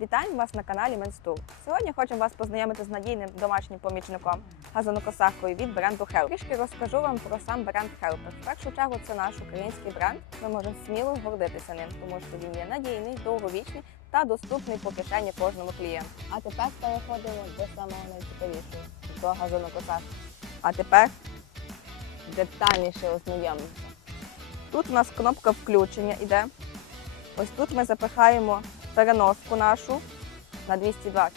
Вітаємо вас на каналі Менстул. Сьогодні хочемо вас познайомити з надійним домашнім помічником газонокосаркою від бренду Help. Трішки розкажу вам про сам бренд Helper. В першу чергу це наш український бренд. Ми можемо сміло гордитися ним, тому що він є надійний, довговічний та доступний по кишені кожному клієнту. А тепер переходимо до самого найцікавішого до газонокосарки. А тепер детальніше ознайомимося. Тут у нас кнопка включення іде. Ось тут ми запихаємо переноску нашу на 220.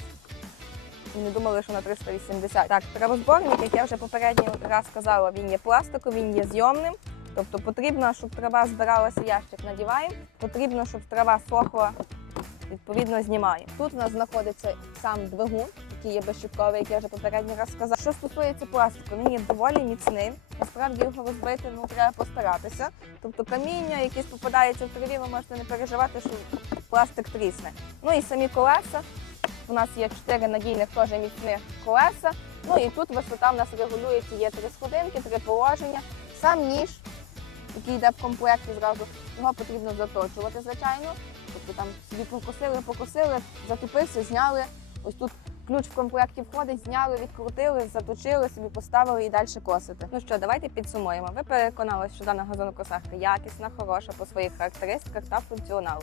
І не думали, що на 380. Так, травозборник, як я вже попередній раз сказала, він є пластиковий, він є зйомним. Тобто потрібно, щоб трава збиралася, ящик надіваємо. Потрібно, щоб трава сохла, відповідно, знімаємо. Тут у нас знаходиться сам двигун, який є безщитковий, як я вже попередній раз сказала. Що стосується пластику, він є доволі міцним. Насправді його розбити ну, треба постаратися. Тобто каміння, якісь попадаються в траві, ви можете не переживати, що пластик трісне. Ну і самі колеса. У нас є чотири надійних теж міцних колеса. Ну і тут висота в нас регулюється, є три сходинки, три положення. Сам ніж, який йде в комплекті зразу, його потрібно заточувати, звичайно. Тобто там собі покосили, покосили, затупився, зняли. Ось тут ключ в комплекті входить, зняли, відкрутили, заточили, собі поставили і далі косити. Ну що, давайте підсумуємо. Ви переконалися, що дана газонокосарка якісна, хороша по своїх характеристиках та функціоналу.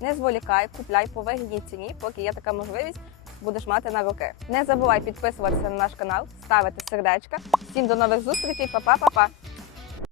Не зволікай, купляй по вигідній ціні, поки є така можливість, будеш мати на руки. Не забувай підписуватися на наш канал, ставити сердечка. Всім до нових зустрічей, па-па-па-па!